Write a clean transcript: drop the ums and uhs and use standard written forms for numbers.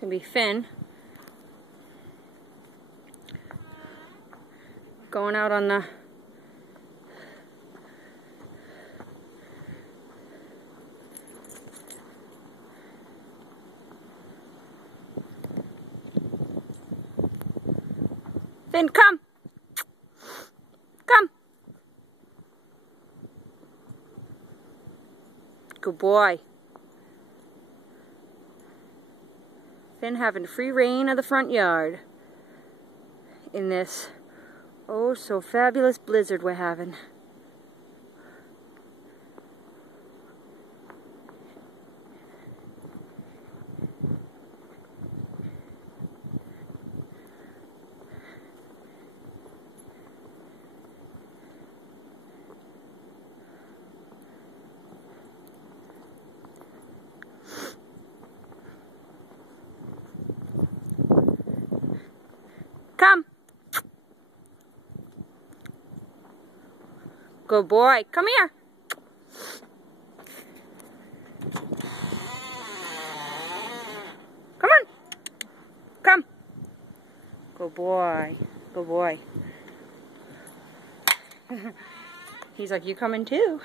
gonna be Finn going out on the Finn, come! Come! Good boy. Finn having free reign of the front yard in this oh so fabulous blizzard we're having. Come. Good boy. Come here. Come on. Come. Good boy. Good boy. He's like, you coming too?